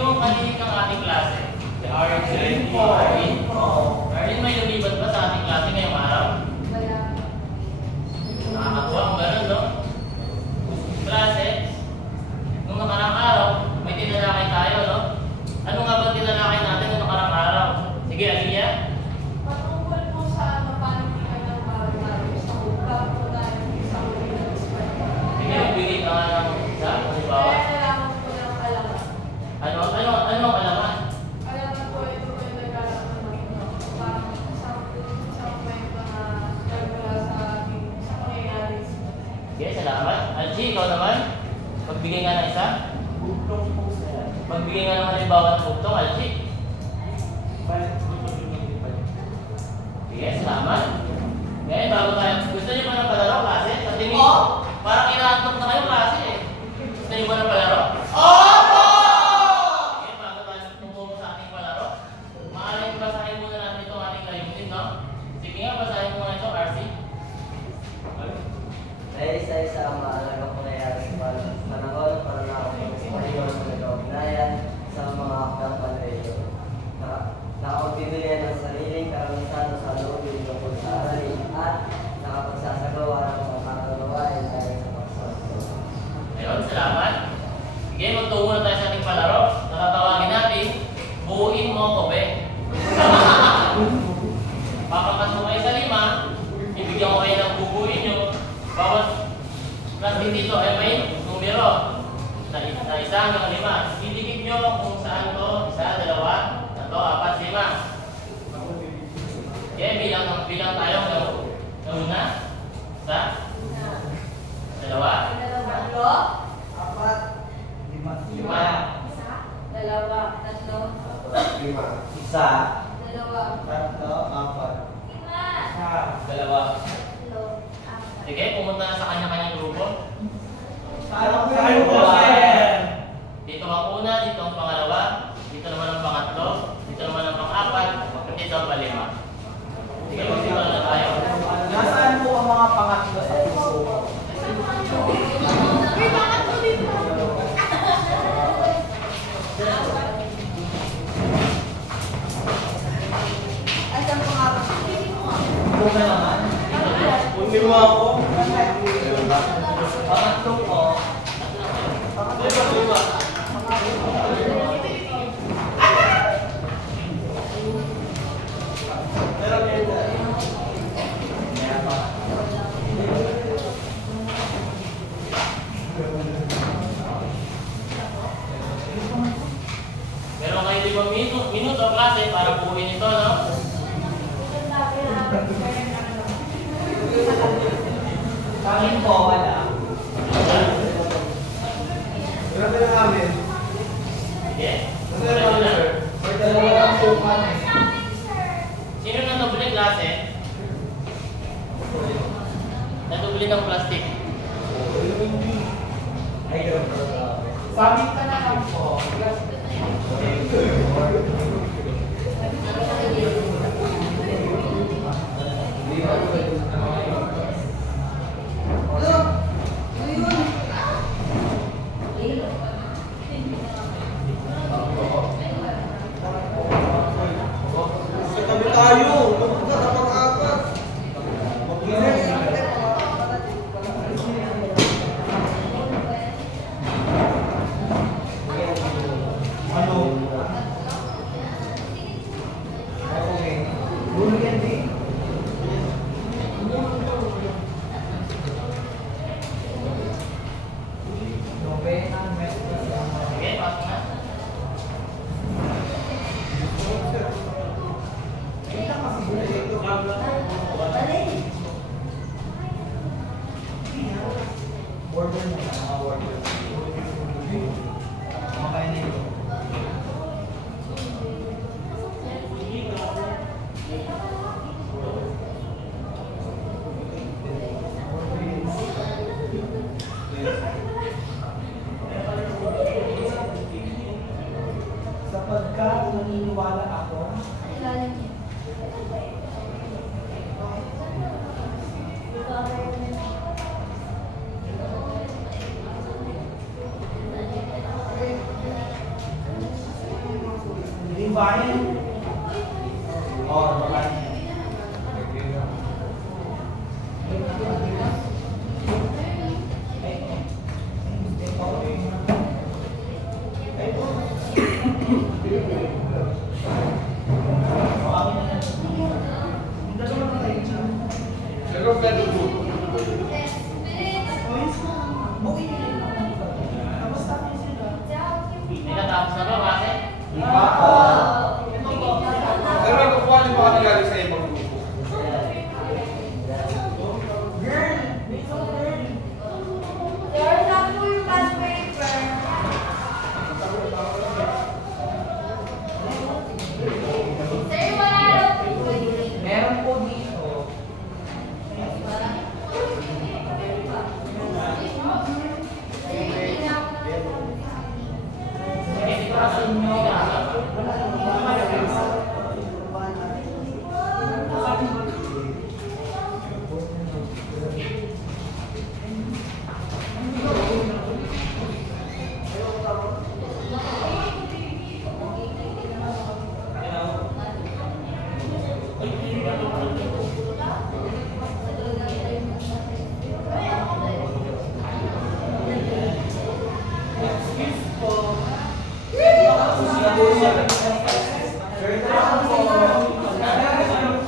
Sino ang kanilig ng ating klase? Si Arlene. Arlene, may lumipat ba sa ating klase ngayong araw? Nakakatuwa kung gano'n, no? Klase, nung nakarang araw, may tinalakay tayo, no? Ano nga bang tinalakay natin nung nakarang araw? Sige, Aliyah. Patungkol po sa panukilan ng bago-bago sa hukap po dahil sa huli ng Espanya. Sige, magbigay ka nga ng isa, halimbawa. Kaya nalaman po ng alaman. Ano ang alaman? Alaman po ito po yung nagkakaroon ng ino. Parang isang kwento na nagmula sa ating sa pangyayari. Sige, salamat. Algie, ikaw naman? Magbigay nga ng isa. Magbigay nga ng halimbawa ng buktong, Algie. Sige, salamat. Ngayon, bago tayo, gusto niyo ba ng palaro, klase? Sa tingin ko, parang inaantok na kayo, klase eh. Gusto niyo ba ng palaro? Opo! Sige, bago tayo tumubo sa ating palaro, maaaring basahin muna natin itong ating layunin, no? Sige nga, basahin muna ito, RC. Dahil isa-isa ang maalagang pangyayari sa panahon para nakapagpapaliwan sa nagkaugnayan sa mga akdang panrelo. Nakapagbibilihan ng sariling karamisan sa loobin ng pag-aaralin at nakapagsasagawa ng mga kakagawain dahil sa pagsasagot. Ayun, salamat. Sige, magtungo na tayo sa ating palaro. Natatawagin natin, buuin mo ko, be. Papapasok kayo sa 5, ibigyan ko kayo ng bubuin nyo. Bawat plastic dito ay may numero. Sa isa hanggang 5. Idikit nyo kung saan to, 1, 2, 3, 4, 5. Okay, bilang tayo ng una. 1, 2, Tatlo. 5. Dalawa. Tatlo. 5. Isa. Dalawa. Tatlo. 4. 5. 2. Tatlo. 4. Sige, pumunta na sa kanya-kanyang grupo. Tayo po, sir! Dito ang una, dito ang pangalawa, dito naman ang pangatlo, dito naman ang pang-4, dito ang pang-5. Sige, magsimula na tayo. Nasaan po ang mga pangatlo sa puso? May pangatlo dito. Ay, saan pangarap? Ito na naman. Hindi mo ako. Pangatlo po. Meron kayo 5 minuto klase para buuin ito, no? Kanin po, wala. Grabe na namin. Sige. May dalawa lang po kami. Sino na nabuli klase? Nadubli ng plastic. Ay, grabe. Sabi ka na lang po. Kami tayo. Pumunta sa pang-apat. Ano? Okay. Dulo yan eh. Sige, pasok na. Order mo na. Order. Makain na ito. Sapagkat naniniwala ako Divine. Or divine. Hindi natapos na ba kasi? Pero may kukuha din ba kami galing sa ibang grupo? Meron po dito. Sige, dito ka sa inyo.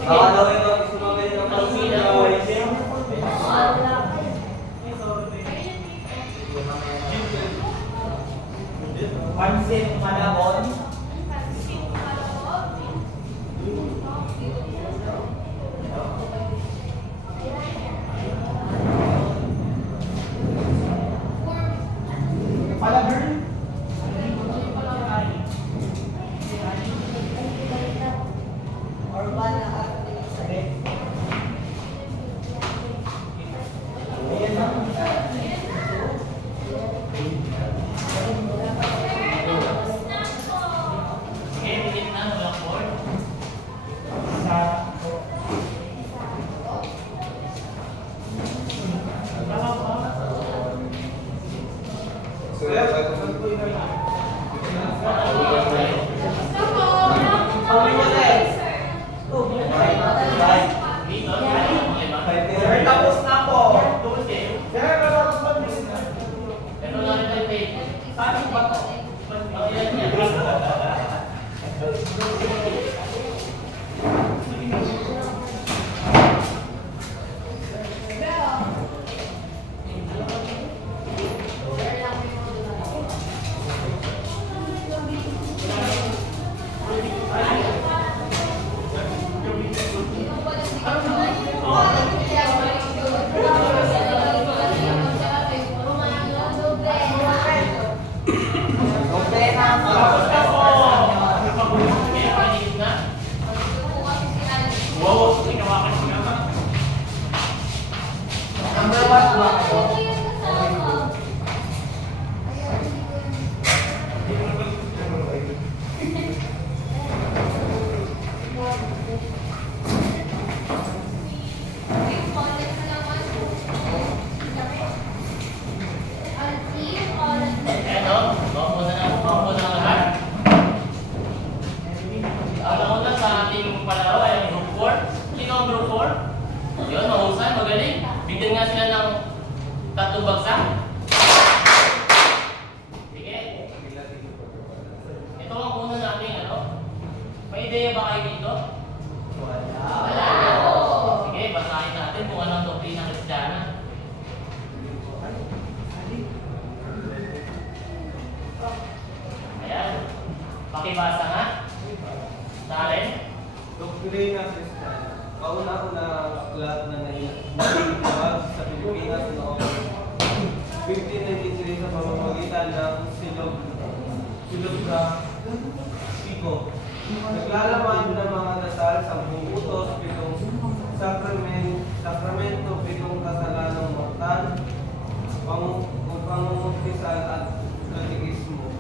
Baka daw yung sumamay ng pansin. Pansit Malabon. Palabern. Ayan na. Sige, bigyan na ng blackboard. Sa So, yeah, ito sa Dito, Sir, tapos na po. Sir, tapos na po. ito lang ito yung tape. Saan ba ito? Ilan niya? Tapos na po. Sige, paligid na. Number 1 ba ito? Eto, maupo na ang lahat. Alam mo na sa ating palaro ay group 4. Sino ang group 4? Yun, mahusay, magaling. Bigyan nga sila ng 3 bagsak. Sige. Ito ang una nating ano. May ideya ba kayo dito? Wala. Sige, basahin natin kung ano ang doktrina Kristiyana. Ayan. Pakibasa nga. Sa akin. Doktrina Kristiyana. Kauna-una ang aklat na nagtawag sa Pilipinas noong 1593 sa pamamagitan ng Silog Pico. Naglalaman ng mga dasal sa utos, 7 sakramento, 7 kasalanang mortal, pangungumpisal at katekismo.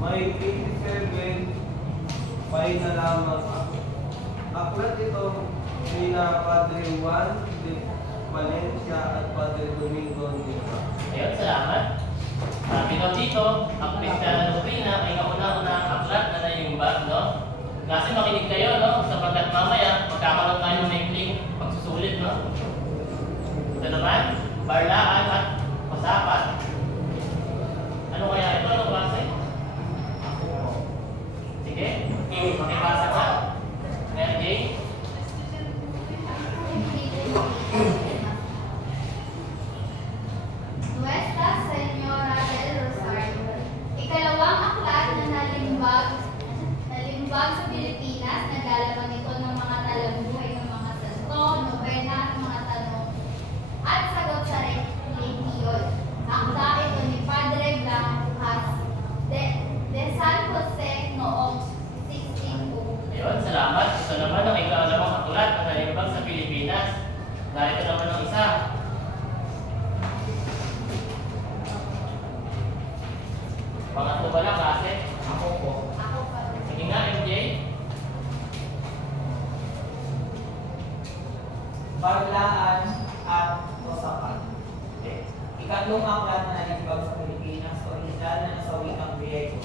May 87 pay na lamang aklat ito nina Padre Juan de Valencia at Padre Domingo Nita. Ayun, salamat. Sabi daw dito, ang Kristiyana doktrina ay kauna-una ang aklat na naiumbag, no? Kasi makinig kayo, no? Sapagkat mamaya, magkakaroon tayo ng maikling pagsusulit, no? Ito naman, barlaan at pasapat. Ano kaya ito? Anong klase? Sige, makibasa ka. Mary Jane? Nuestra Señora del Rosario. Ikalawang aklat na nalimbag sa Pilipinas, naglalaman ito ng mga talambuhay ng mga santo, nobena at mga tanong at sagot sa relihiyon. Akda ito ni Padre Blancas de San Jose noong 1602. Ayun, salamat. Ito naman ang ikalawang aklat na nalimbag sa Pilipinas. Narito naman ang isa. Pangatlo ba lang kasi? Ako po. Ako pa rin. Sige nga, MJ. Barlaan at Tosapan. Okay. Ikatlong aklat na nalimbag sa Pilipinas, original na nasa wikang Griego.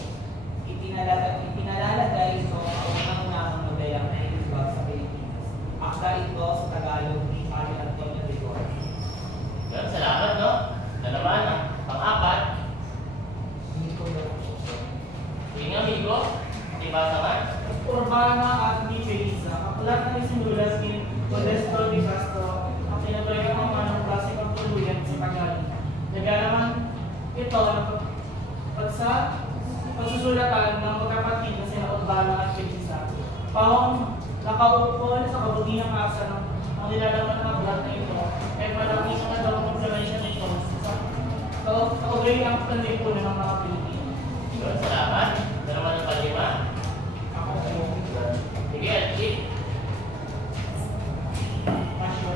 Ipinalalagay ito ang unang-unang nobelang na nalimbag sa Pilipinas. Akda ito sa Tagalog ni Mario Antonio Rigor. Ayun, salamat, no? Ito naman, ang pang-apat. Sige nga, Migo. Ibasa ka. Urbana at ni Felisa. Aklat na isinulat ni Modesto de Castro ang tinatawag ang mga ng klase pagtuluyan sa Tagalog. Naglalaman ito pagsusulatan ng magkapatid na sina Urbana at Felisa. Pahong nakaukol sa kabutihang asa ng ang nilalaman ng aklat na ito ay malaki sa nadawang confirmation nito sa kaugay ang panlipunan ng mga Pilipino. Ayun, salamat. Ito naman ang palima. Ako po. Sige, Archie.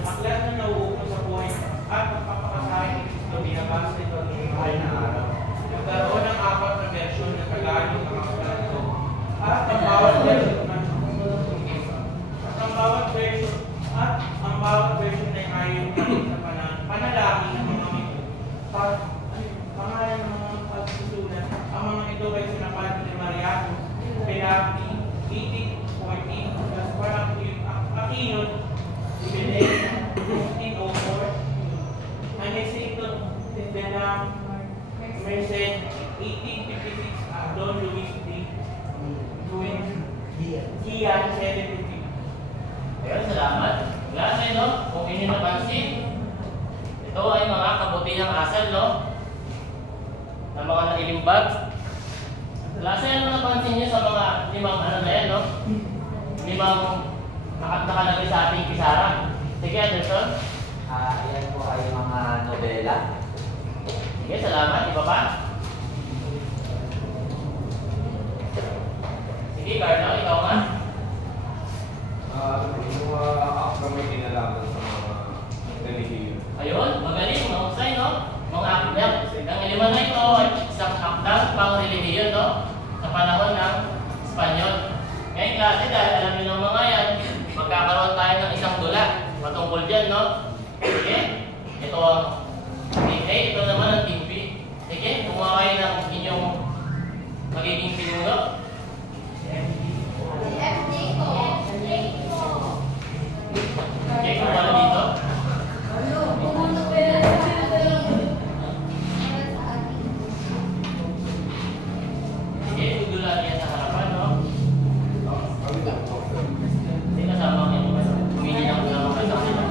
Aklat na nauukol sa buhay at pagpapakasahin ni Cristo binabasa ito ng mahal na araw. Nagkaroon ng 4 na bersyon ng Tagalog ng aklat ito. At ang bawat bersyon ay ayon sa panalangin ng mga mito. Pangalan ng mga pagsusulat, ang mga ito ay sinapat ni Mariano, Perapi, Itik, Joaquin, Gaspar Aquino, Ibelay, 1604, Anesito, Denam, Merced, 1856, Don Luis D. Gian, 750. Ayun, salamat. Klase, no? Kung inyo napansin, ito ay mga kabutihang asal, no? Na mga nailimbag. Klase, ano napansin niyo sa mga limang ano na yan, no? Limang nakalagay sa ating pisara. Sige, Anderson. Yan po ay mga nobela. Sige, salamat. Iba pa? Sige, Carlo, ikaw nga. Yung mga akta may kinalaman sa mga relihiyon. Ayun, magaling, mahusay, no? Mga akdang. Ang lima na ito ay isang akdang pang-relihiyon, no? Sa panahon ng Espanyol. Ngayon klase, dahil alam niyo ng mga yan, magkakaroon tayo ng isang dula patungkol dyan, no? Sige, ito ang team A, ito naman ang team B. Sige, kumuha kayo ng inyong magiging pinuno. Okay, kung wala dito. Sige, tudulan niya sa harapan, no? Hindi kasama kayo. Pumili lang ng mga sa kanila.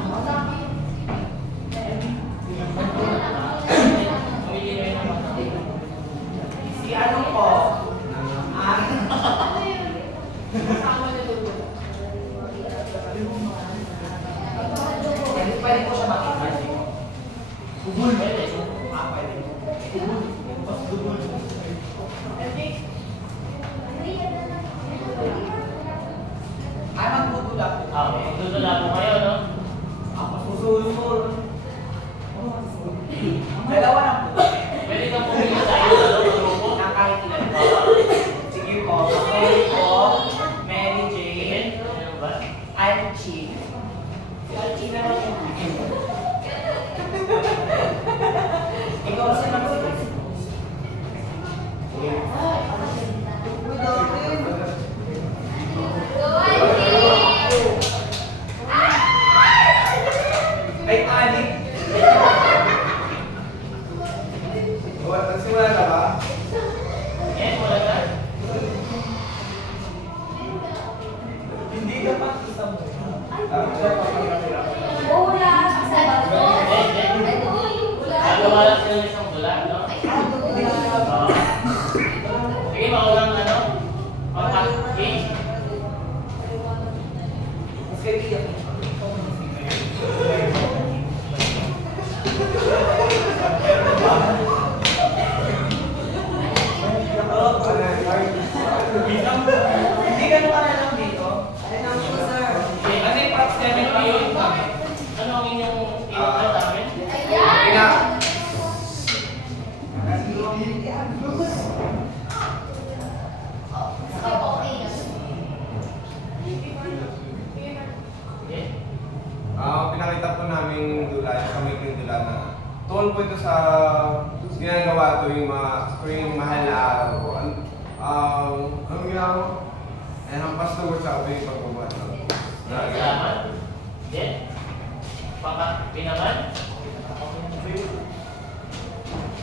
Pumili kayo ng mga. Si ano po? Sige, maunang ano? Okay. Mas kaibigan. Hindi ka naman alam dito. Ano yung proximity yun? Ano ang inyong inutan namin? Ayan! Okay. Okay. Pinakita po namin dula, yung kamay dula na tungkol po ito sa ginagawa tuwing mahal na araw. Anong ginagawa? Ang pastor sabi pagbabat. Salamat. Then, pinaman?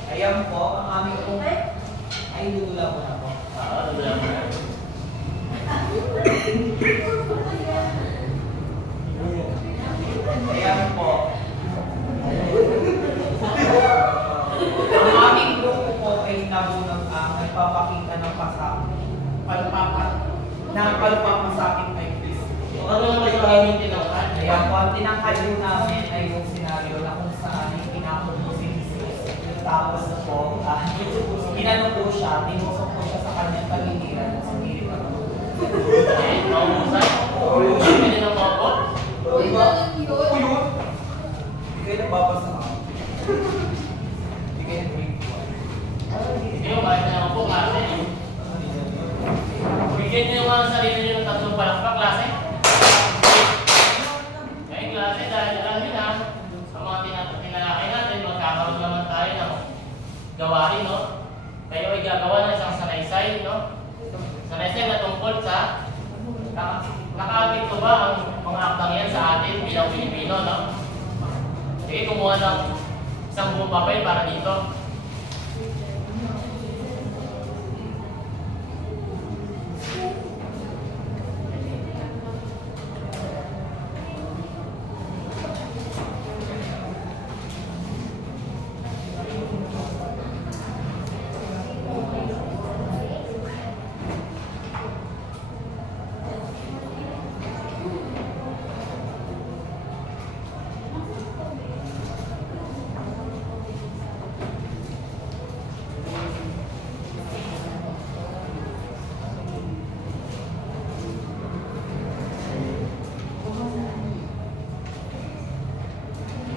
Ayan po, ang aming kung ay dudula ko na po. Dudula mo na. Ayan po. Ang aming grupo po ay nabunag ang nagpapakita ng palpapasaking kay Kristo. Ano naman yung inyong tinangkan? Ayan po, ang tinangkad po namin ay yung senaryo na kung saan pinako po si Jesus. Tapos po, ginano po siya, tinusok po siya sa kanyang pagigiran sa pilit ng mundo. Okay, maumusan? Pwede na maupo? Uy, ganun yun. Hindi kayo nagbabasa ka. Hindi kayo nag-breakdown. Sige, kahit na ako po, klase. Bigyan niyo yung mga sarili niyo ng tatlong palakpak, klase. Okay, klase, dahil alam niyo na, sa mga tinalakay natin, magkakaroon naman tayo ng gawain, no? Kayo ay gagawa ng isang sanaysay, no? Sanaysay na tungkol sa nakaapekto ba ang mga akdang yan sa atin bilang Pilipino, no? Sige, kumuha ng isang buong papel para dito.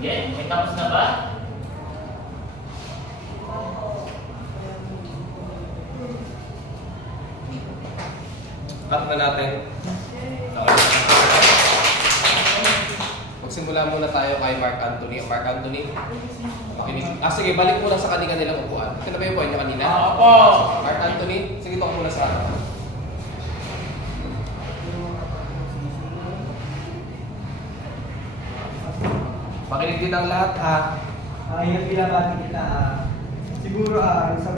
Sige, may tapos na ba? Cut na natin. Magsimula muna tayo kay Mark Anthony. Mark Anthony, makinig. Sige, balik muna sa kanilang upuan. Ito na ba yung point nyo kanina? Opo. Mark Anthony, sige ito muna sa makinig din ang lahat ha. Yung pinabati kita, siguro sa